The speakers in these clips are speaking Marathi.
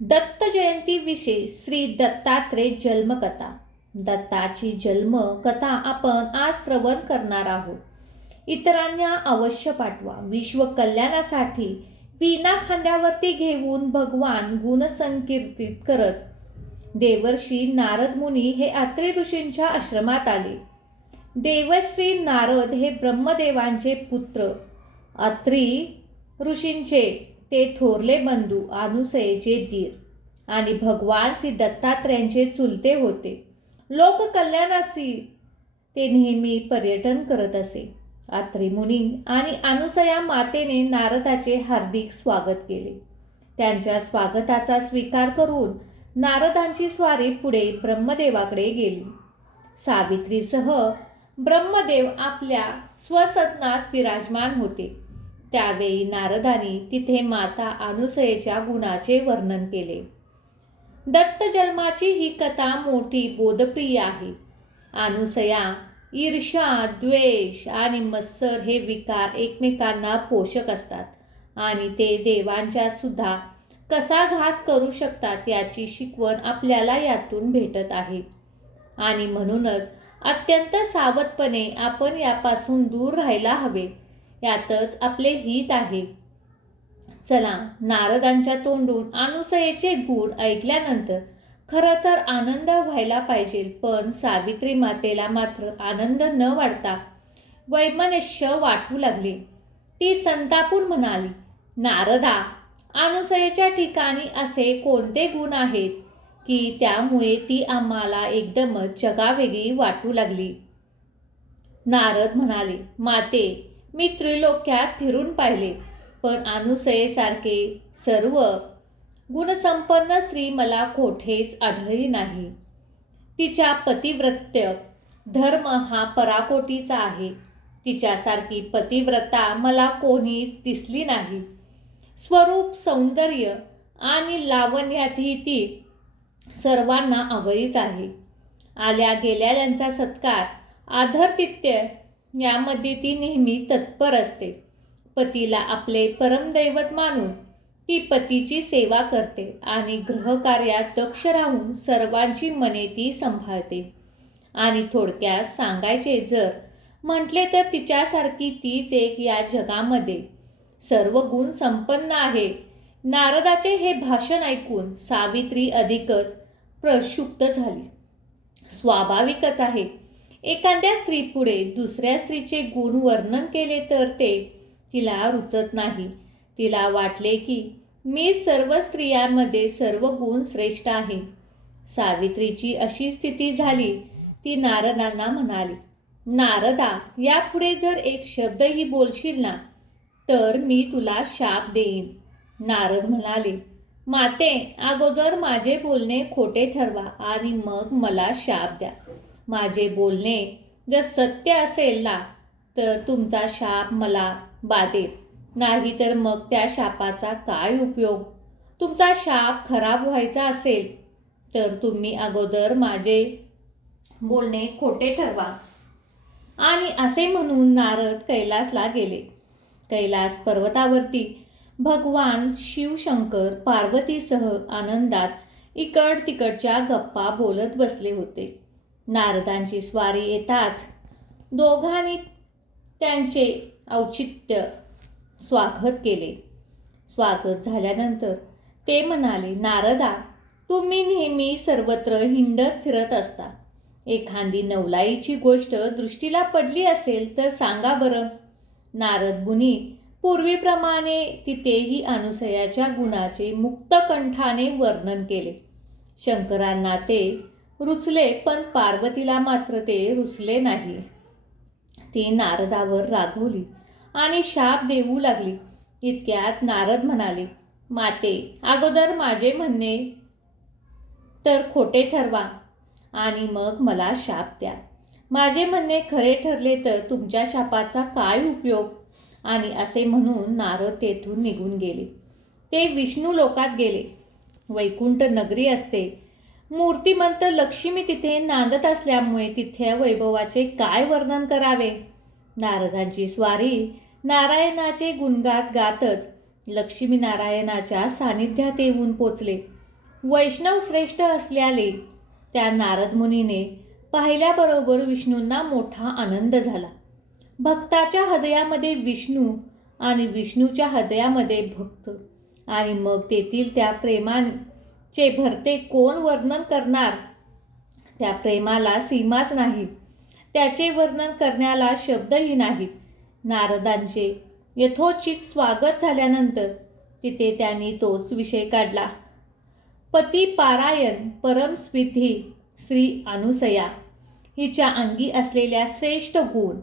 दत्त जयंती विशेष श्री दत्तात्रेय जन्मकथा. दत्ताची जन्मकथा आपण आज श्रवण करणार आहोत. इतरांना अवश्य पाठवा. विश्व कल्याणासाठी वीणा खांद्यावरती घेऊन भगवान गुणसंकीर्तित करत देवर्षी नारद मुनी हे अत्रि ऋषींच्या आश्रमात आले. देवर्षी नारद हे ब्रह्मदेवांचे पुत्र, अत्रि ऋषींचे ते थोरले बंधू, अनुसयेचे दीर आणि भगवान श्री दत्तात्रेयांचे चुलते होते. लोककल्याणाशी ते नेहमी पर्यटन करत असे. अत्रि मुनी आणि अनुसया मातेने नारदाचे हार्दिक स्वागत केले. त्यांच्या स्वागताचा स्वीकार करून नारदांची स्वारी पुढे ब्रह्मदेवाकडे गेली. सावित्रीसह ब्रह्मदेव आपल्या स्वसदनात विराजमान होते. त्यावेळी नारदांनी तिथे माता अनुसयेच्या गुणाचे वर्णन केले. दत्त जन्माची ही कथा मोठी बोधप्रिय आहे. अनुसया ईर्ष्या, द्वेष आणि मत्सर हे विकार एकमेकांना पोषक असतात आणि ते देवांच्या सुद्धा कसा घात करू शकतात याची शिकवण आपल्याला यातून भेटत आहे. आणि म्हणूनच अत्यंत सावधपणे आपण यापासून दूर राहायला हवे. यातच आपले हित आहे. चला, नारदांच्या तोंडून अनुसयेचे गुण ऐकल्यानंतर खरं तर आनंद व्हायला पाहिजे, पण सावित्री मातेला मात्र आनंद न वाटता वैमनस्य वाटू लागले. ती संतापून म्हणाली, नारदा, अनुसयेच्या ठिकाणी असे कोणते गुण आहेत की त्यामुळे ती आम्हाला एकदमच जगावेगळी वाटू लागली? नारद म्हणाले, माते, मी त्रिलोक्यात फिरून पाहिले, पण अनुसयेसारखे सर्व गुणसंपन्न स्त्री मला कोठेच आढळली नाही. तिच्या पतिव्रत्य धर्म हा पराकोटीचा आहे. तिच्यासारखी पतिव्रता मला कोणीच दिसली नाही. स्वरूप, सौंदर्य आणि लावण्यातही ती सर्वांना आगळीच आहे. आल्या गेलेल्यांचा सत्कार, आदरातिथ्य यामध्ये ती नेहमी तत्पर असते. पतीला आपले परमदैवत मानून ती पतीची सेवा करते आणि गृहकार्यात दक्ष राहून सर्वांची मने ती सांभाळते. आणि थोडक्यात सांगायचे जर म्हटले तर तिच्यासारखी तीच एक या जगामध्ये सर्व गुण संपन्न आहे. नारदाचे हे भाषण ऐकून सावित्री अधिकच प्रक्षुब्ध झाली. स्वाभाविकच आहे, एखाद्या स्त्रीपुढे दुसऱ्या स्त्रीचे गुण वर्णन केले तर ते तिला रुचत नाही. तिला वाटले की मी सर्व स्त्रियांमध्ये सर्व गुण श्रेष्ठ आहे. सावित्रीची अशी स्थिती झाली. ती नारदांना म्हणाली, नारदा, यापुढे जर एक शब्दही बोलशील ना तर मी तुला शाप देईन. नारद म्हणाले, माते, अगोदर माझे बोलणे खोटे ठरवा आणि मग मला शाप द्या. माझे बोलणे जर सत्य असेल ना तर तुमचा शाप मला बाधेल, नाही तर मग त्या शापाचा काय उपयोग? तुमचा शाप खराब व्हायचा असेल तर तुम्ही अगोदर माझे बोलणे खोटे ठरवा. आणि असे म्हणून नारद कैलासला गेले. कैलास पर्वतावरती भगवान शिवशंकर पार्वतीसह आनंदात इकड तिकडच्या गप्पा बोलत बसले होते. नारदांची स्वारी येताच दोघांनी त्यांचे औचित्य स्वागत केले. स्वागत झाल्यानंतर ते म्हणाले, नारदा, तुम्ही नेहमी सर्वत्र हिंडत फिरत असता. एखादी नवलाईची गोष्ट दृष्टीला पडली असेल तर सांगा बरं. नारद मुनी पूर्वीप्रमाणे तिथेही अनुसयाच्या गुणाचे मुक्तकंठाने वर्णन केले. शंकरांना ते रुचले, पण पार्वतीला मात्र ते रुचले नाही. ती नारदावर रागवली आणि शाप देऊ लागली. इतक्यात नारद म्हणाले, माते, अगोदर माझे म्हणणे तर खोटे ठरवा आणि मग मला शाप द्या. माझे म्हणणे खरे ठरले तर तुमच्या शापाचा काय उपयोग? आणि असे म्हणून नारद तेथून निघून गेले. ते विष्णू लोकात गेले. वैकुंठ नगरी असते. मूर्तिमंत लक्ष्मी तिथे नांदत असल्यामुळे तिथे वैभवाचे काय वर्णन करावे? नारदांची स्वारी नारायणाचे गुणगात गातच लक्ष्मीनारायणाच्या सानिध्यात येऊन पोचले. वैष्णव श्रेष्ठ असल्याने त्या नारद मुनीने पाहिल्याबरोबर विष्णूंना मोठा आनंद झाला. भक्ताच्या हृदयामध्ये विष्णू आणि विष्णूच्या हृदयामध्ये भक्त आणि मग तेथील त्या प्रेमाचे भरते कोण वर्णन करणार. त्या प्रेमाला सीमाच नाही, त्याचे वर्णन करण्याला शब्दही नाहीत. नारदांचे यथोचित स्वागत झाल्यानंतर तिथे त्यांनी तोच विषय काढला. पती पारायण परमस्विधी श्री अनुसया हिच्या अंगी असलेल्या श्रेष्ठ गुण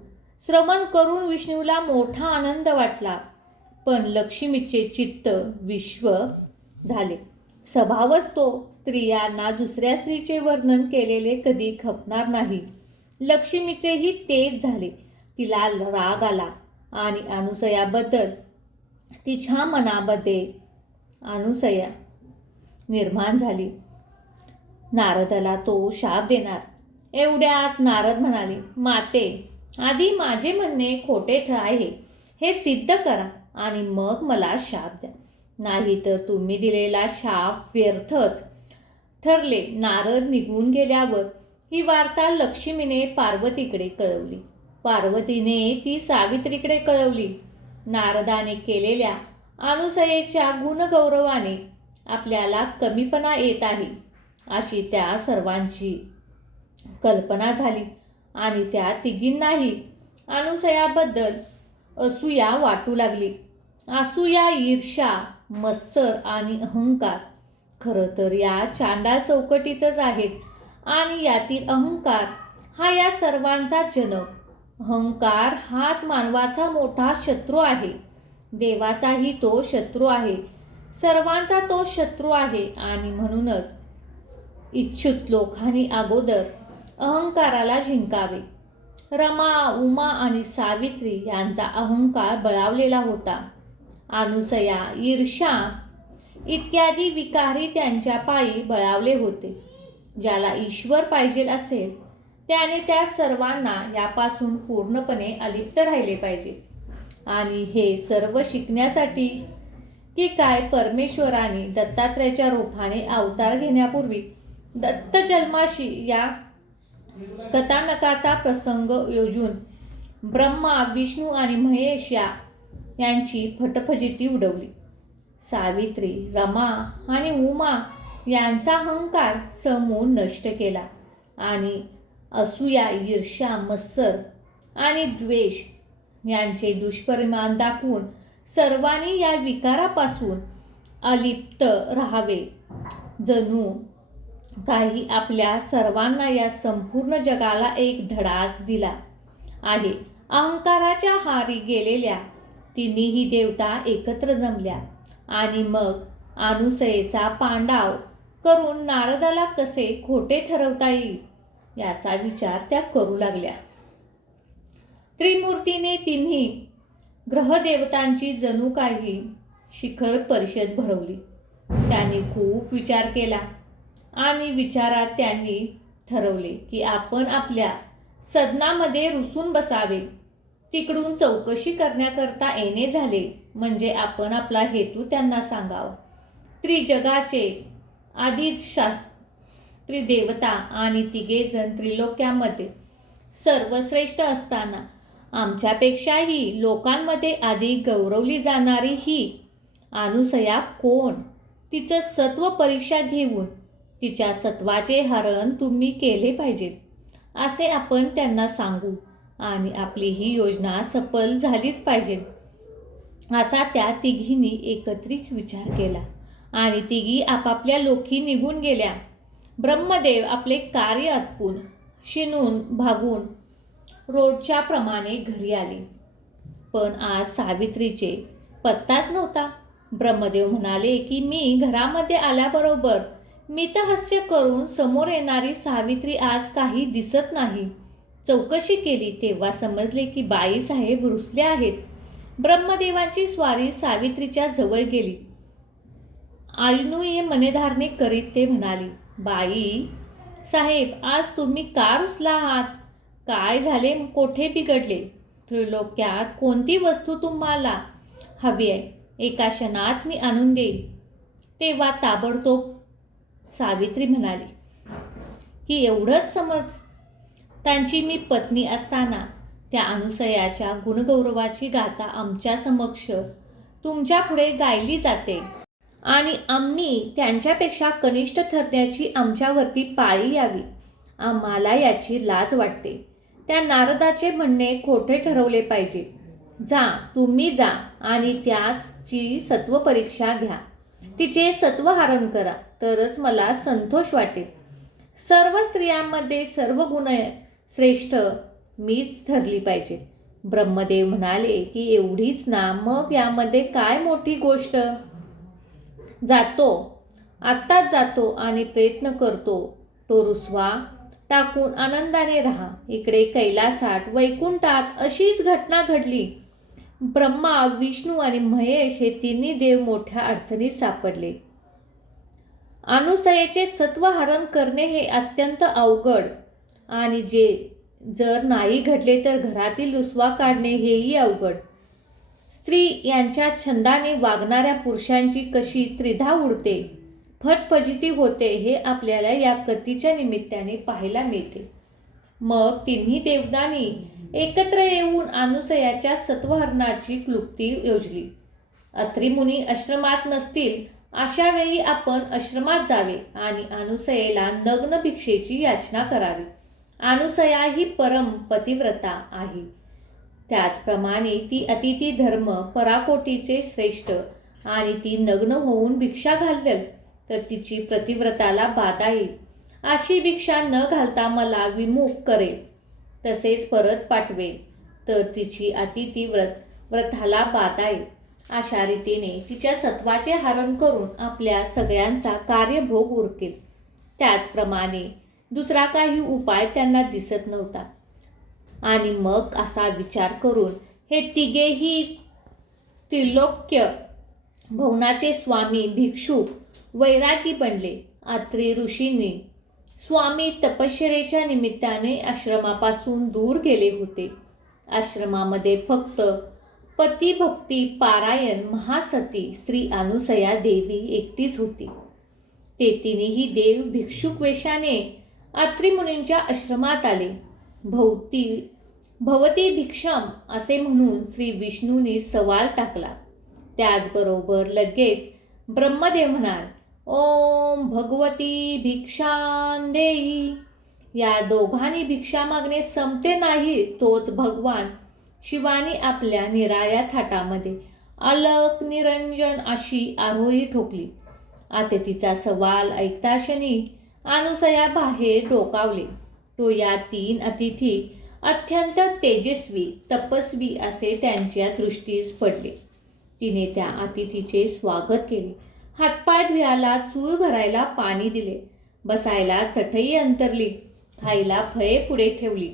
श्रवण करून विष्णूला मोठा आनंद वाटला. पण लक्ष्मीचे चित्त विश्व झाले. स्वभावच तो स्त्रियांना दुसऱ्या स्त्रीचे वर्णन केलेले कधी खपणार नाही. लक्ष्मीचेही तेच झाले. तिला राग आला आणि अनुसयाबद्दल तिच्या मनामध्ये अनुसया निर्माण झाली. नारदाला तो शाप देणार. एवढ्यात नारद म्हणाले, माते, आधी माझे म्हणणे खोटे आहे हे सिद्ध करा आणि मग मला शाप द्या, नाही तर तुम्ही दिलेला शाप व्यर्थच ठरले. नारद निघून गेल्यावर ही वार्ता लक्ष्मीने पार्वतीकडे कळवली. पार्वतीने ती सावित्रीकडे कळवली. नारदाने केलेल्या अनुसयेच्या गुणगौरवाने आपल्याला कमीपणा येत आहे अशी त्या सर्वांची कल्पना झाली आणि त्या तिघींनाही अनुसयाबद्दल असूया वाटू लागली. असूया, ईर्ष्या, मत्सर आणि अहंकार खरं तर या चांडाळ चौकटीतच आहेत आणि यातील अहंकार हा या सर्वांचा जनक. अहंकार हाच मानवाचा मोठा शत्रू आहे. देवाचाही तो शत्रू आहे. सर्वांचा तो शत्रू आहे आणि म्हणूनच इच्छुक लोकांनी अगोदर अहंकाराला जिंकावे. रमा, उमा आणि सावित्री यांचा अहंकार बळावलेला होता. अनुसया, ईर्ष्या इत्यादी विकारी त्यांच्या पायी बळावले होते. ज्याला ईश्वर पाहिजे असेल त्याने त्या सर्वांना यापासून पूर्णपणे अलिप्त राहिले पाहिजे. आणि हे सर्व शिकण्यासाठी की काय परमेश्वराने दत्तात्रयाच्या रूपाने अवतार घेण्यापूर्वी दत्त जन्माशी या कथानकाचा प्रसंग योजून ब्रह्मा, विष्णू आणि महेश यांची फटफजिती उडवली. सावित्री, रमा आणि उमा यांचा अहंकार समूळ नष्ट केला आणि असूया, ईर्ष्या, मत्सर आणि द्वेष यांचे दुष्परिणाम दाखवून सर्वांनी या विकारापासून अलिप्त राहावे. जणू काही आपल्या सर्वांना या संपूर्ण जगाला एक धडाच दिला आहे. अहंकाराच्या हारी गेलेल्या तिन्ही देवता एकत्र जमल्या आणि मग अनुसयेचा पांडाव करून नारदाला कसे खोटे ठरवता येईल याचा विचार त्या करू लागल्या. त्रिमूर्तीने तिन्ही ग्रहदेवतांची जणू काही शिखर परिषद भरवली. त्यांनी खूप विचार केला आणि विचारात त्यांनी ठरवले की आपण आपल्या सदनामध्ये रुसून बसावे. तिकडून चौकशी करण्याकरता येणे झाले म्हणजे आपण आपला हेतू त्यांना सांगावा. त्रिजगाचे आधीच त्रिदेवता आणि तिघेजण त्रिलोक्यामध्ये सर्वश्रेष्ठ असताना आमच्यापेक्षाही लोकांमध्ये अधिक गौरवली जाणारी ही अनुसया कोण? तिचं सत्व परीक्षा घेऊन तिच्या सत्वाचे हरण तुम्ही केले पाहिजे असे आपण त्यांना सांगू आणि आपली ही योजना सफल झालीच पाहिजे असा त्या तिघींनी एकत्रित विचार केला आणि तिघी आपापल्या लोकी निघून गेल्या. ब्रह्मदेव आपले कार्य आटपून शिनून भागून रोजच्या प्रमाणे घरी आले. पण आज सावित्रीचे पत्ताच नव्हता. ब्रह्मदेव म्हणाले की मी घरामध्ये आल्याबरोबर मितहास्य करून समोर येणारी सावित्री आज काही दिसत नाही. चौकशी केली तेव्हा समजले की बाईसाहेब रुसले आहेत. ब्रह्मदेवांची स्वारी सावित्रीच्या जवळ गेली. अनुनय मनधारणे करीत ते म्हणाले, बाई साहेब, आज तुम्ही का रुसला आहात? काय झाले? कोठे बिघडले? त्रिलोक्यात कोणती वस्तू तुम्हाला हवी आहे? एका क्षणात मी आणून देईन. तेव्हा ताबडतोब सावित्री म्हणाली की एवढंच समज. त्यांची मी पत्नी असताना त्या अनुसयाच्या गुणगौरवाची गाथा आमच्या समक्ष तुमच्या पुढे गायली जाते आणि आम्ही त्यांच्यापेक्षा कनिष्ठ ठरण्याची आमच्यावरती पाळी यावी. आम्हाला याची लाज वाटते. त्या नारदाचे म्हणणे खोटे ठरवले पाहिजे. जा, तुम्ही जा आणि त्याची सत्व परीक्षा घ्या. तिचे सत्वहरण करा, तरच मला संतोष वाटेल. सर्व स्त्रियांमध्ये सर्व गुण श्रेष्ठ मीच ठरली पाहिजे. ब्रह्मदेव म्हणाले की एवढीच ना, मग यामध्ये काय मोठी गोष्ट. जातो, आत्ताच जातो आणि प्रयत्न करतो तो रुसवा टाकून आनंदाने राहा. इकडे कैलासात वैकुंठात अशीच घटना घडली. ब्रह्मा, विष्णू आणि महेश हे तिन्ही देव मोठ्या अडचणीत सापडले. अनुसयेचे सत्वहरण करणे हे अत्यंत अवघड आणि जर नाही घडले तर घरातील रुसवा काढणे हेही अवघड. स्त्री यांच्या छंदाने वागणाऱ्या पुरुषांची कशी त्रिधा उडते, फटफजिती होते हे आपल्याला या कथेच्या निमित्ताने पाहायला मिळते. मग तिन्ही देवतांनी एकत्र येऊन अनुसयाच्या सत्वहरणाची क्लुप्ती योजली. अत्री मुनी आश्रमात नसतील अशा वेळी आपण आश्रमात जावे आणि अनुसयेला नग्न भिक्षेची याचना करावी. अनुसया ही परम पतिव्रता आहे. त्याचप्रमाणे ती अतिथी धर्म पराकोटीचे श्रेष्ठ आणि ती नग्न होऊन भिक्षा घालेल तर तिची पतिव्रताला बाधा येईल. अशी भिक्षा न घालता मला विमुख करेल, तसेच परत पाठवेल तर तिची अतिथी व्रताला बाधा येईल. अशा रीतीने तिच्या सत्वाचे हरण करून आपल्या सगळ्यांचा कार्यभोग उरकेल. त्याचप्रमाणे दुसरा काही उपाय त्यांना दिसत नव्हता. आणि मग असा विचार करून हे तिघेही त्रिलोक्य भवनाचे स्वामी भिक्षुक वैरागी बनले. अत्री ऋषींनी स्वामी तपश्चर्येच्या निमित्ताने आश्रमापासून दूर गेले होते. आश्रमामध्ये फक्त पतिभक्ती पारायण महासती श्री अनुसया देवी एकटीच होती. ते तिन्ही देव भिक्षुक वेशाने अत्री मुनींच्या आश्रमात आले. भवती भिक्षाम असे म्हणून श्री विष्णूंनी सवाल टाकला. त्याचबरोबर लगेच ब्रह्मदेव म्हणाले, ओम भगवती भिक्षां देई. या दोघांनी भिक्षा मागणे संपते नाही तोच भगवान शिवानी आपल्या निराळ्या थाटामध्ये अलक निरंजन अशी आरोही ठोकली. अतिथीचा सवाल ऐकता क्षणी अनुसया बाहेर डोकावले. तो या तीन अतिथी अत्यंत तेजस्वी तपस्वी असे त्यांच्या दृष्टीस पडले. तिने त्या अतिथीचे स्वागत केले. हातपाय धुयाला चूळ भरायला पाणी दिले. बसायला चटई अंतरली. खायला फळे पुढे ठेवली.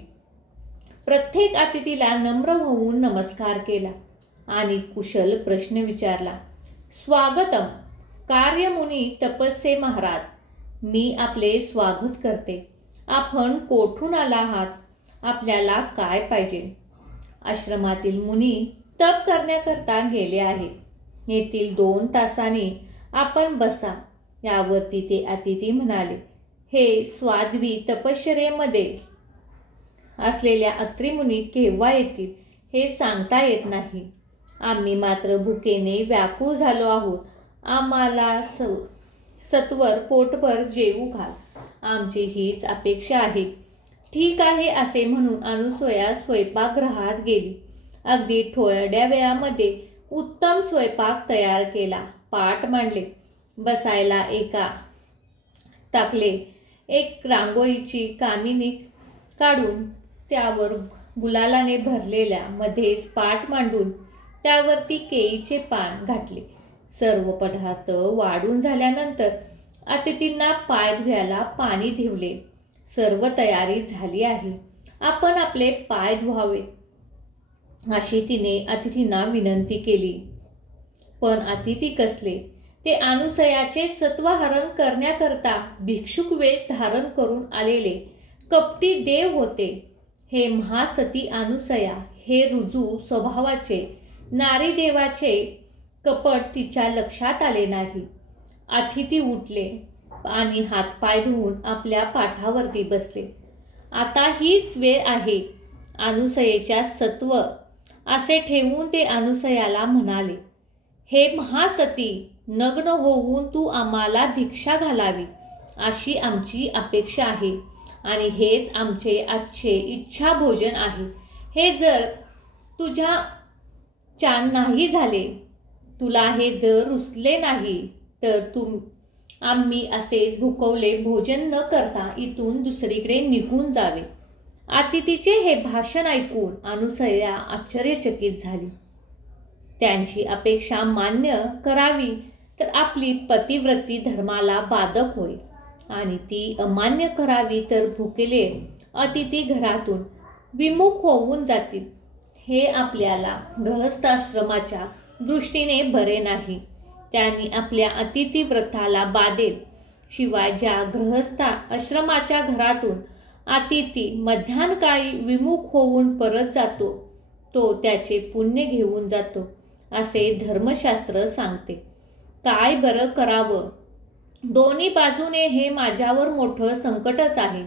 प्रत्येक अतिथीला नम्र होऊन नमस्कार केला आणि कुशल प्रश्न विचारला. स्वागतम कार्यमुनी तपस्से महाराज. मी आपले स्वागत करते. आपण कोठून आला आहात? आपल्याला काय पाहिजे? आश्रमातील मुनी तप करण्याकरता गेले आहेत. येथील 2 तासांनी आपण बसा. यावरती ते अतिथी म्हणाले, हे स्वाध्वी तपश्चर्येमध्ये असलेल्या अत्री मुनी केव्हा येतील हे सांगता येत नाही. आम्ही मात्र भुकेने व्याकुळ झालो आहोत. आम्हाला सत्वर पोटभर जेवू घाल. आमची हीच अपेक्षा आहे. ठीक आहे असे म्हणून अनुसया स्वयंपाकगृहात गेली. अगदी थोड्या वेळामध्ये उत्तम स्वयंपाक तयार केला. पाट मांडले. बसायला एका टाकले. एक रांगोळीची कामिनी काढून त्यावर गुलालाने भरलेल्या मध्येच पाट मांडून त्यावरती केळीचे पान घातले. सर्व पदार्थ वाढून झाल्यानंतर अतिथींना पाय धुवायला पाणी ठेवले. सर्व तयारी झाली आहे. आपण आपले पाय धुवावे अशी तिने अतिथींना विनंती केली. पण अतिथी कसले? ते अनुसयाचे सत्वहरण करण्याकरता भिक्षुक वेश धारण करून आलेले कपटी देव होते. हे महासती अनुसया हे रुजू स्वभावाचे नारी देवाचे कपट तिच्या लक्षात आले नाही. अतिथी उठले. आणि हातपाय धुवून आपल्या पाठावरती बसले. आता हीच वेळ आहे अनुसयेच्या सत्व असे ठेवून ते अनुसयाला म्हणाले, हे महासती, नग्न होऊन तू आम्हाला भिक्षा घालावी अशी आमची अपेक्षा आहे आणि हेच आमचे आजचे इच्छा भोजन आहे. हे जर तुझ्या चान नाही झाले, तुला हे जर रुचले नाही तर आम्ही असेच भुकवले भोजन न करता इथून दुसरीकडे निघून जावे. अतिथीचे हे भाषण ऐकून अनुसया आश्चर्यचकित झाली. त्यांची अपेक्षा मान्य करावी तर आपली पतिव्रती धर्माला बाधक होईल आणि ती अमान्य करावी तर भुकेले अतिथी घरातून विमुख होऊन जातील. हे आपल्याला गृहस्थाश्रमाच्या दृष्टीने बरे नाही. त्यांनी आपल्या अतिथीव्रताला बाधेल. शिवाय ज्या गृहस्था आश्रमाच्या घरातून अतिथी मध्यान्हकाळी विमुख होऊन परत जातो तो त्याचे पुण्य घेऊन जातो असे धर्मशास्त्र सांगते. काय बरं करावं? दोन्ही बाजूने हे माझ्यावर मोठं संकटच आहे.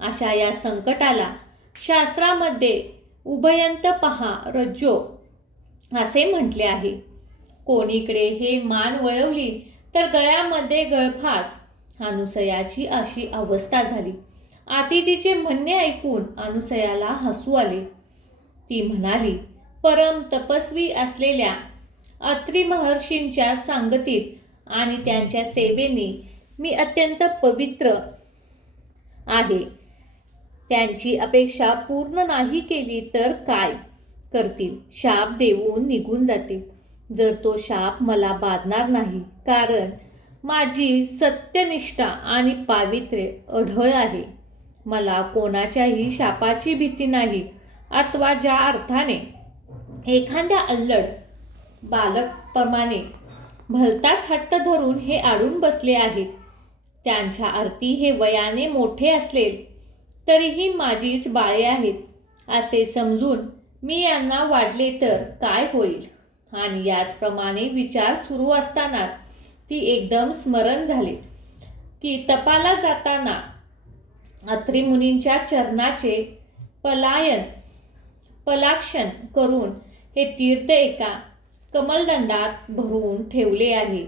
अशा या संकटाला शास्त्रामध्ये उभयंत पहा रज्जो असे म्हटले आहे. कोणीकडे हे मान वळवली तर गळ्यामध्ये गळफास. अनुसयाची अशी अवस्था झाली. अतिथीचे म्हणणे ऐकून अनुसयाला हसू आले. ती म्हणाली, परम तपस्वी असलेल्या अत्री महर्षींच्या सांगतीत आणि त्यांच्या सेवेने मी अत्यंत पवित्र आहे. त्यांची अपेक्षा पूर्ण नाही केली तर काय करतील? शाप देऊन निघून जातील. जर तो शाप मला बाधणार नाही, कारण माझी सत्यनिष्ठा आणि पावित्र्य अढळ आहे. मला कोणाच्याही शापाची भीती नाही. अथवा ज्या अर्थाने एखाद्या अल्लड बालकप्रमाणे भलताच हट्ट धरून हे आडून बसले आहेत, त्यांच्या अर्थी हे वयाने मोठे असले तरीही माझीच बाळे आहेत असे समजून मी यांना वाढले तर काय होईल? आणि याचप्रमाणे विचार सुरू असतानाच ती एकदम स्मरण झाले की तपाला जाताना अत्री मुनींच्या चरणाचे पलाक्षण करून हे तीर्थ एका कमलदंडात भरून ठेवले आहे.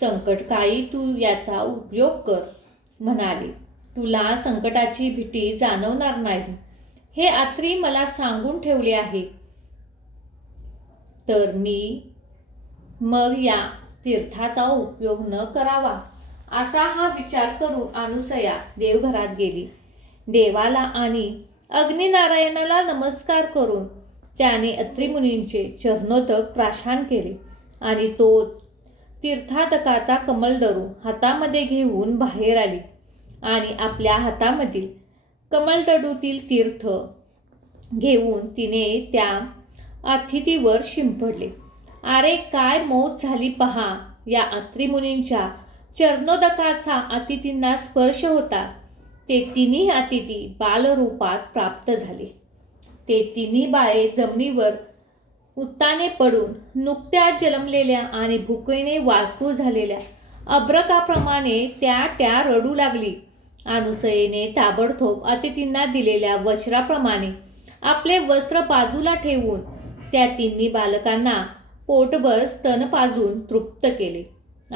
संकटकाळी तू याचा उपयोग कर. म्हणाले, तुला संकटाची भीती जाणवणार नाही हे अत्री मला सांगून ठेवले आहे. तर मी मग या तीर्थाचा उपयोग न करावा असा हा विचार करून अनुसया देवघरात गेली. देवाला आणि अग्निनारायणाला नमस्कार करून त्याने अत्री मुनींचे चरणोदक प्राशन केले आणि तो तीर्थादकाचा कमलदरू हातामध्ये घेऊन बाहेर आली आणि आपल्या हातामधील कमलदडूतील तीर्थ घेऊन तिने त्या अतिथीवर शिंपडले. अरे काय मौत झाली पहा! या अत्री मुनींच्या चरणोदकाचा अतिथींना स्पर्श होता. ते तिन्ही अतिथी बालरूपात प्राप्त झाले. ते तिन्ही बाळे जमिनीवर उत्ताने पडून नुकत्याच जन्मलेल्या आणि भुकेने वाळकूळ झालेल्या अभ्रकाप्रमाणे त्या रडू लागली. अनुसयेने ताबडतोब अतिथींना दिलेल्या वस्त्राप्रमाणे आपले वस्त्र बाजूला ठेवून त्या तिन्ही बालकांना पोटभर स्तन पाजून तृप्त केले.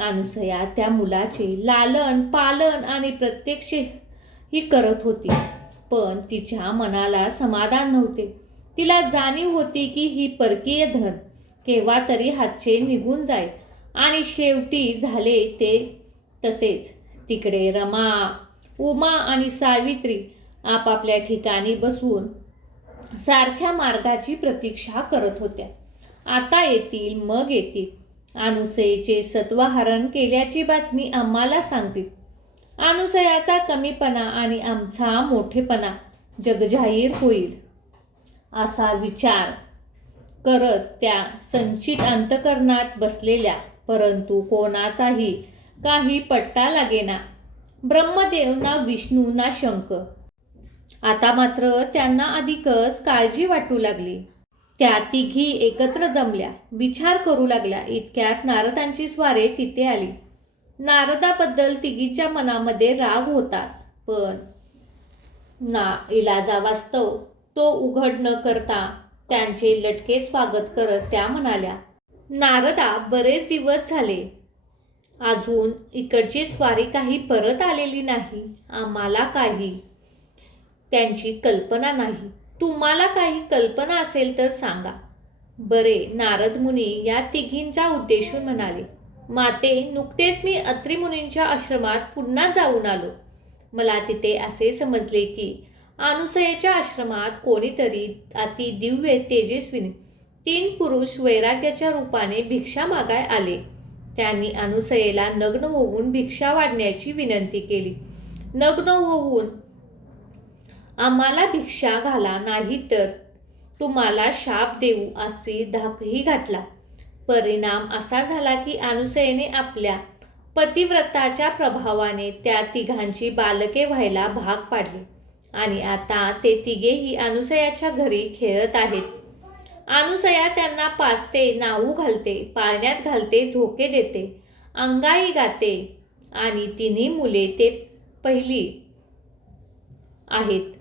अनुसया त्या मुलाचे लालन पालन आणि प्रत्यक्ष ही करत होती, पण तिच्या मनाला समाधान नव्हते. तिला जाणीव होती की ही परकीय धन केव्हा तरी हातचे निघून जाईल आणि शेवटी झाले ते तसेच. तिकडे रमा, उमा आणि सावित्री आपापल्या ठिकाणी बसून सारख्या मार्गाची प्रतीक्षा करत होत्या. आता येतील मग येतील. अनुसयेचे सत्वहरण केल्याची बातमी आम्हाला सांगतील. अनुसयाचा कमीपणा आणि आमचा मोठेपणा जगजाहीर होईल असा विचार करत त्या संचित अंतकरणात बसलेल्या, परंतु कोणाचाही काही पट्टा लागेना. ब्रह्मदेव ना विष्णू ना शंकर. आता मात्र त्यांना अधिकच काळजी वाटू लागली. त्या तिघी एकत्र जमल्या, विचार करू लागल्या. इतक्यात नारदांची स्वारे तिथे आली. नारदाबद्दल तिघीच्या मनामध्ये राग होताच, पण इलाजावास्तव तो उघड न करता त्यांचे लटके स्वागत करत त्या म्हणाल्या, नारदा, बरेच दिवस झाले, अजून इकडची स्वारी काही परत आलेली नाही. आम्हाला काही त्यांची कल्पना नाही. तुम्हाला काही कल्पना असेल तर सांगा. बरे, नारद मुनी या तिघींचा उद्देशून म्हणाले, माते, नुकतेच मी अत्रि मुनींच्या आश्रमात पुन्हा जाऊन आलो. मला तिथे असे समजले की अनुसयेच्या आश्रमात कोणीतरी अति दिव्य तेजस्विनी 3 पुरुष वैराग्याच्या रूपाने भिक्षा मागाय आले. त्यांनी अनुसयेला नग्न होऊन भिक्षा वाढण्याची विनंती केली. नग्न होऊन आम्हाला भिक्षा घाला, नाही तर तुम्हाला शाप देऊ अशी धाकही घातला. परिणाम असा झाला की अनुसयेने आपल्या पतिव्रताच्या प्रभावाने त्या तिघांची बालके व्हायला भाग पाडले आणि आता ते तिघेही अनुसयाच्या घरी खेळत आहेत. अनुसया त्यांना पाजते, नाहू घालते, पाळण्यात घालते, झोके देते, अंगाई गाते आणि तिन्ही मुले ते पहिली आहेत.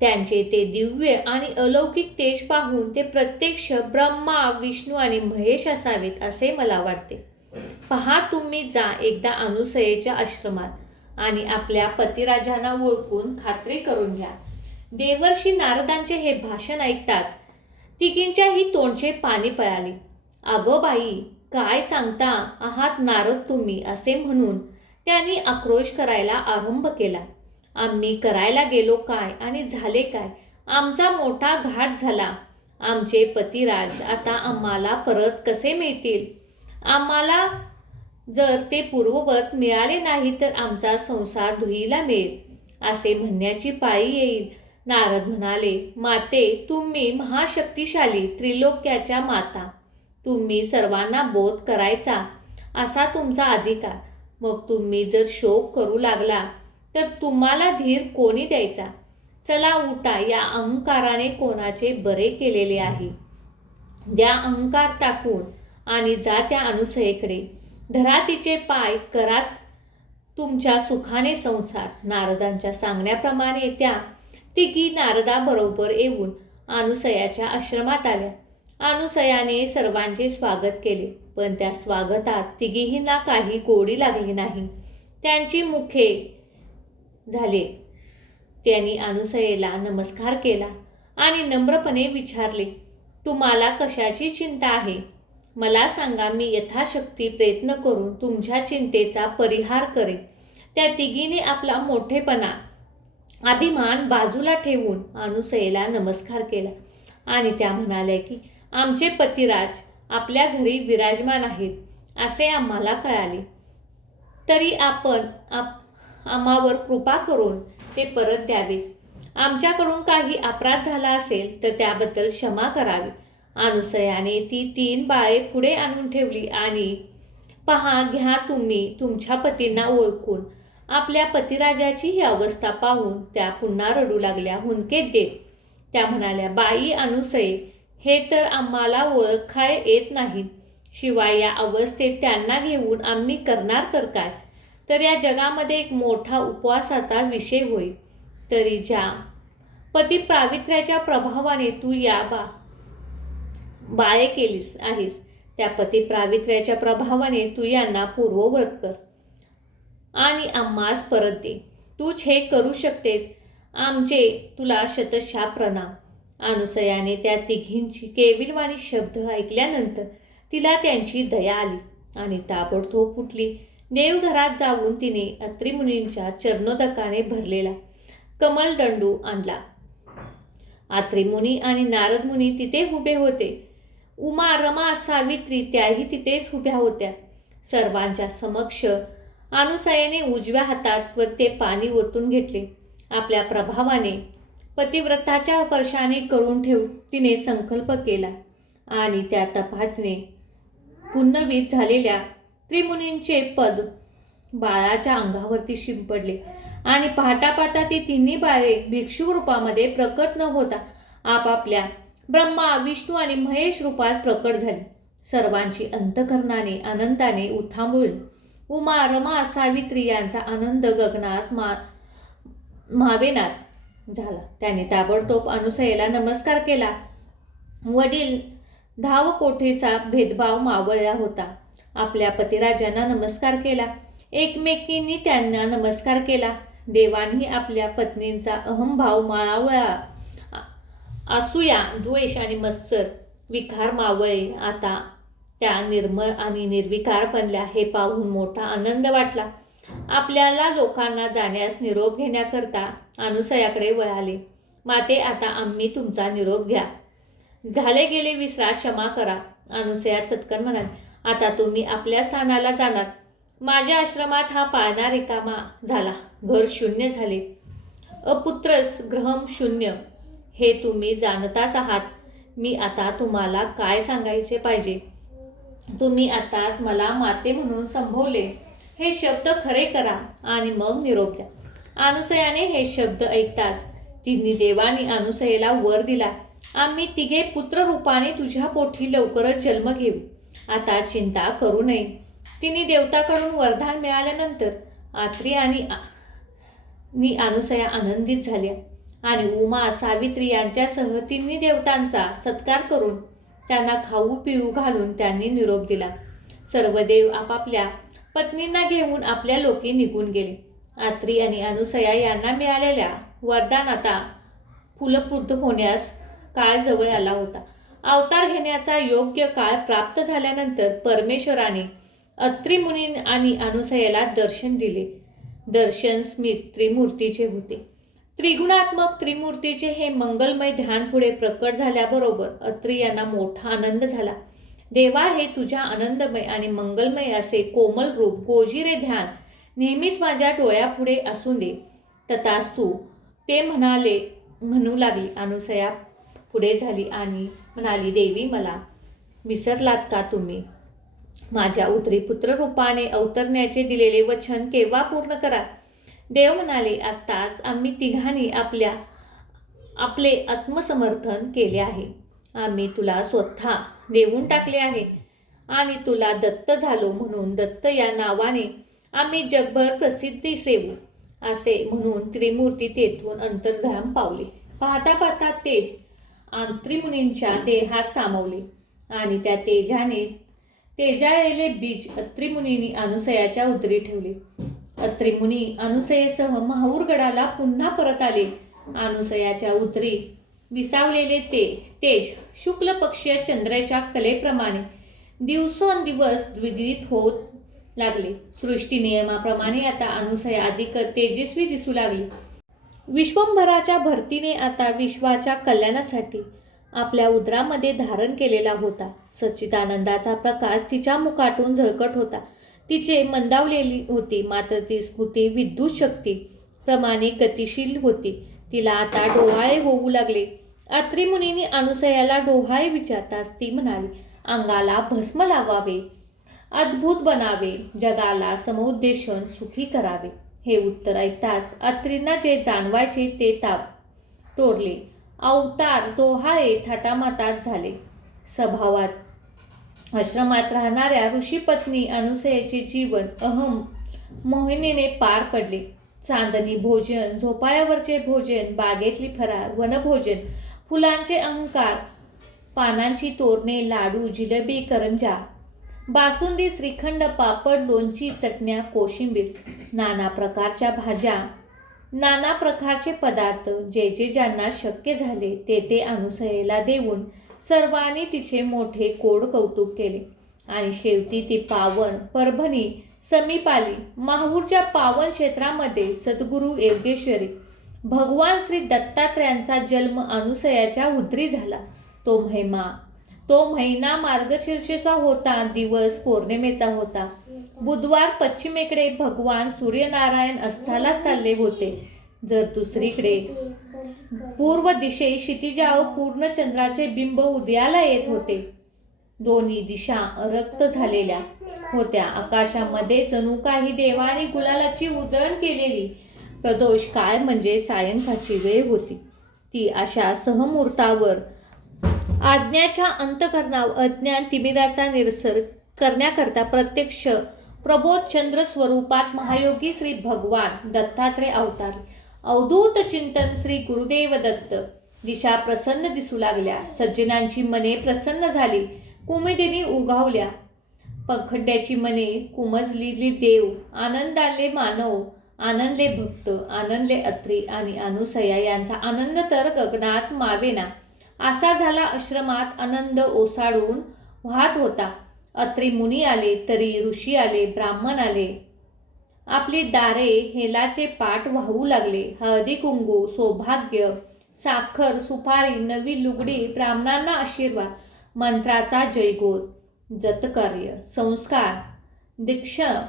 त्यांचे ते दिव्य आणि अलौकिक तेज पाहून ते प्रत्यक्ष ब्रह्मा, विष्णू आणि महेश असावेत असे मला वाटते. पहा, तुम्ही जा एकदा अनुसयेच्या आश्रमात आणि आपल्या पतिराजांना ओळखून खात्री करून घ्या. देवर्षी नारदांचे हे भाषण ऐकताच तिघींच्याही तोंडचे पाणी पळाले. अगो बाई, काय सांगता आहात नारद तुम्ही, असे म्हणून त्यांनी आक्रोश करायला आरंभ केला. आम्ही करायला गेलो काय आणि झाले काय? आमचा मोठा घाट झाला. आमचे पतिराज आता आम्हाला परत कसे मिळतील? आम्हाला जर ते पूर्ववत मिळाले नाही तर आमचा संसार धुईला मिळेल असे म्हणण्याची पाळी येईल. नारद म्हणाले, माते, तुम्ही महाशक्तिशाली त्रिलोक्याच्या माता. तुम्ही सर्वांना बोध करायचा असा तुमचा अधिकार. मग तुम्ही जर शोक करू लागला तर तुम्हाला धीर कोणी द्यायचा? चला उठा, या अहंकाराने कोणाचे बरे केलेले आहे. द्या अहंकार टाकून आणि जा त्या अनुसयेकडे. धरा तिचे पाय, करा तुमच्या सुखाने संसार. नारदांच्या सांगण्याप्रमाणे त्या तिघी नारदाबरोबर येऊन अनुसयाच्या आश्रमात आल्या. अनुसयाने सर्वांचे स्वागत केले, पण त्या स्वागतात तिघींना काही गोडी लागली नाही. त्यांची मुखे झाले. त्यांनी अनुसयेला नमस्कार केला आणि नम्रपणे विचारले, तुम्हाला कशाची चिंता आहे? मला सांगा, मी यथाशक्ती प्रयत्न करून तुमच्या चिंतेचा परिहार करेन. त्या तिघीने आपला मोठेपणा, अभिमान बाजूला ठेवून अनुसयेला नमस्कार केला आणि त्या म्हणाल्या की आमचे पतिराज आपल्या घरी विराजमान आहेत असे आम्हाला कळाले. तरी आपण आम्हावर कृपा करून ते परत द्यावे. आमच्याकडून काही अपराध झाला असेल तर त्याबद्दल क्षमा करावी. अनुसयाने ती 3 बाळे पुढे आणून ठेवली आणि पहा, घ्या तुम्ही तुमच्या पतींना ओळखून. आपल्या पतिराजाची ही अवस्था पाहून त्या पुन्हा रडू लागल्या. हुंदके देत त्या म्हणाल्या, बाई अनुसये, हे तर आम्हाला ओळखाय येत नाही. शिवाय या अवस्थेत त्यांना घेऊन आम्ही करणार तर काय? तर या जगामध्ये एक मोठा उपवासाचा विषय होईल. तरी ज्या पतिपावित्र्याच्या प्रभावाने तू या बाळे केलीस आहेस, त्या पतिपावित्र्याच्या प्रभावाने तू यांना पूर्ववत कर आणि आम्हास परत दे. तूच हे करू शकतेस. आमचे तुला शतशः प्रणाम. अनुसयाने त्या तिघींची केविलवाणी शब्द ऐकल्यानंतर तिला त्यांची दया आली आणि ताबडतोब उठली. देवघरात जाऊन तिने अत्रि मुनींच्या चरणोदकाने भरलेला कमलदंडू आणला. अत्रि मुनी आणि नारद मुनी तिथे उभे होते. उमा, रमा, सावित्री त्याही तिथेच उभ्या होत्या. सर्वांच्या समक्ष अनुसयेने उजव्या हातात ते पाणी ओतून घेतले. आपल्या प्रभावाने पतिव्रताच्या स्पर्शाने करून तिने संकल्प केला आणि त्या तपाने पुनर्वित झालेल्या त्रिमुनींचे पद बाळाच्या अंगावरती शिंपडले आणि पहाटा ती तिन्ही बाळे भिक्षुक रूपामध्ये प्रकट न होता आपापल्या ब्रह्मा, विष्णू आणि महेश रूपात प्रकट झाली. सर्वांची अंतःकरणाने आनंदाने उथंबली. उमा, रमा, सावित्री यांचा आनंद गगनात मावेनाच झाला. त्याने ताबडतोब अनुसयेला नमस्कार केला. वडील धावकोठेचा भेदभाव मावळला होता. आपल्या पतिराजांना नमस्कार केला. एकमेकींनी त्यांना नमस्कार केला. देवांनी आपल्या पत्नींचा अहंभाव मावळला. असूया, द्वेष आणि मत्सर विकार मावळे आता त्या निर्मळ आणि निर्विकार बनल्या. हे पाहून मोठा आनंद वाटला. आपल्याला लोकांना जाण्यास निरोप घेण्याकरता अनुसयाकडे वळाले. माते, आता आम्ही तुमचा निरोप घ्या. झाले गेले विसरा, क्षमा करा. अनुसया चटकन म्हणाली, आता तुम्ही आपल्या स्थानाला जाणार. माझ्या आश्रमात हा पाळणा रिकामा झाला. घर शून्य झाले. अपुत्रस ग्रहम शून्य. हे तुम्ही जाणताच आहात. मी आता तुम्हाला काय सांगायचे पाहिजे. तुम्ही आताच मला माते म्हणून संबोधले. हे शब्द खरे करा आणि मग निरोप द्या. अनुसयाने हे शब्द ऐकताच तिन्ही देवांनी अनुसयेला वर दिला. आम्ही तिघे पुत्र रूपाने तुझ्या पोटी लवकरच जन्म घेऊ. आता चिंता करू नये. तिन्ही देवताकडून वरदान मिळाल्यानंतर आत्री आणि अनुसया आनंदित झाल्या आणि उमा, सावित्री यांच्यासह तिन्ही देवतांचा सत्कार करून त्यांना खाऊ पिऊ घालून त्यांनी निरोप दिला. सर्व देव आपापल्या पत्नींना घेऊन आपल्या लोकी निघून गेले. आत्री आणि अनुसया यांना मिळालेल्या वरदान आता फलपूर्त होण्यास काळ जवळ आला होता. अवतार घेण्याचा योग्य काळ प्राप्त झाल्यानंतर परमेश्वराने अत्री मुनी आणि अनुसयाला दर्शन दिले. दर्शन स्मित त्रिमूर्तीचे होते. त्रिगुणात्मक त्रिमूर्तीचे हे मंगलमय ध्यान पुढे प्रकट झाल्याबरोबर अत्री यांना मोठा आनंद झाला. देवा, हे तुझ्या आनंदमय आणि मंगलमय असे कोमल रूप गोजिरे ध्यान नेहमीच माझ्या डोळ्यापुढे असू दे. तथास्तु, ते म्हणू लागली. अनुसया पुढे झाली आणि म्हणाली, देवी, मला विसरलात का तुम्ही? माझ्या उतरी पुत्र रूपाने अवतरण्याचे दिलेले वचन केव्हा पूर्ण करा? देव म्हणाले, आत्ताच आम्ही तिघांनी आपले आत्मसमर्थन केले आहे. आम्ही तुला स्वतः देऊन टाकले आहे आणि तुला दत्त झालो म्हणून दत्त या नावाने आम्ही जगभर प्रसिद्धी सेवू. असे म्हणून त्रिमूर्ती तेथून अंतर्धान पावले. पाहता पाहता तेज त्रिमुनींच्या देहात सामावले आणि त्या तेजाळलेले बीज अत्रिमुनींनी अनुसयाच्या उदरी ठेवले. अत्रिमुनी अनुसयेसह माहूरगडाला पुन्हा परत आले. अनुसयाच्या उदरी विसावलेले तेज शुक्ल पक्षीय चंद्राच्या कलेप्रमाणे दिवसोंदिवस द्विगुणित होत लागले. सृष्टी नियमाप्रमाणे आता अनुसया अधिक तेजस्वी दिसू लागली. विश्वंभराच्या भरतीने आता विश्वाच्या कल्याणासाठी आपल्या उदरामध्ये धारण केलेला होता. सच्चिदानंदाचा प्रकाश तिच्या मुखातून झळकत होता. तिचे मंदावलेली होती, मात्र ती स्मृती विद्युत शक्ती प्रमाणे गतिशील होती. तिला आता डोहाळे होऊ लागले. अत्रिमुनींनी अनुसयाला डोहाळे विचारताच ती म्हणाली, अंगाला भस्म लावावे, अद्भुत बनावे, जगाला समुद्देशन सुखी करावे. हे उत्तर ऐकताच अत्रींना जे जाणवायचे ते ताप तोरले. अवतार डोहाळे थाटामाटात झाले. स्वभावात आश्रमात राहणाऱ्या ऋषीपत्नी अनुसयेचे जीवन अहम मोहिनीने पार पडले. चांदणी भोजन, झोपाळ्यावरचे भोजन, बागेतली फराळ, वनभोजन, फुलांचे अलंकार, पानांची तोरणे, लाडू, जिलेबी, करंजा, बासुंदी, श्रीखंड, पापड, लोणची, चटण्या, कोशिंबीर, नाना प्रकारच्या भाज्या, नाना प्रकारचे पदार्थ, जे ज्यांना शक्य झाले ते अनुसयेला देऊन सर्वांनी तिचे मोठे कोड कौतुक केले. आणि शेवटी ती पावन परभणी समीप आली. माहूरच्या पावन क्षेत्रामध्ये सद्गुरू योगेश्वरी भगवान श्री दत्तात्रयांचा जन्म अनुसयाच्या उदरी झाला. तो महिना मार्गशीर्षाचा होता. दिवस पौर्णिमेचा होता. बुधवार पश्चिमेकडे भगवान सूर्यनारायण अस्ताला चालले होते, जर दुसरीकडे पूर्व दिशेस क्षितिजावर पूर्ण चंद्राचे बिंब उदयाला येत होते. दोन्ही दिशा रक्त झालेल्या होत्या. आकाशामध्ये जणू काही देवाने गुलालाची उधळण केलेली प्रदोष काळ म्हणजे सायंकाळची वेळ होती. ती अशा सहमुहूर्तावर आज्ञाच्या अंतःकरणावर अज्ञान तिमिराचा निरसन करण्याकरता प्रत्यक्ष प्रबोध चंद्र स्वरूपात महायोगी श्री भगवान दत्तात्रय अवतार. अवधूत चिंतन श्री गुरुदेव दत्त. दिशा प्रसन्न दिसू लागल्या. सज्जनांची मने प्रसन्न झाली. कुमुदिनी उगावल्या. पंखड्याची मने कुमजलेली देव. आनंदाले मानव, आनंदले भक्त, आनंदले अत्री आणि अनुसया यांचा आनंद तर गगनात मावेना असा झाला. आश्रमात आनंद ओसाडून वाहत होता. अत्री मुनी आले, तरी ऋषी आले, ब्राह्मण आले. आपली दारे हेलाचे पाठ वाहू लागले. हळदी कुंकू, सौभाग्य, साखर, सुपारी, नवी लुगडी, ब्राह्मणांना आशीर्वाद, मंत्राचा जयघोष, जतकार्य, संस्कार, दीक्षा,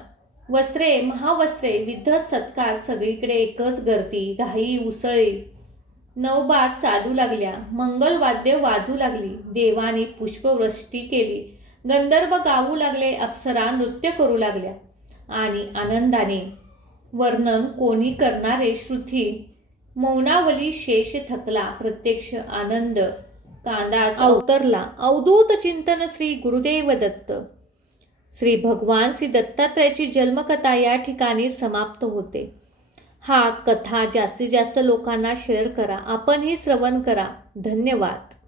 वस्त्रे, महावस्त्रे, विविध सत्कार. सगळीकडे एकच गर्दी, घाई उसळी. नवबात चालू लागल्या. मंगलवाद्य वाजू लागली. देवानी पुष्पवृष्टी केली. गंधर्व गाऊ लागले. अप्सरा नृत्य करू लागल्या. आणि आनंदाने वर्णन कोणी करणारे श्रुती मौनावली शेष थकला. प्रत्यक्ष आनंद कांदा अवतरला. अवधूत चिंतन श्री गुरुदेव दत्त. श्री भगवान श्री दत्तात्रयाची जन्मकथा या ठिकाणी समाप्त होते. हा कथा जास्तीत जास्त लोकांना शेअर करा. आपणही श्रवण करा. धन्यवाद.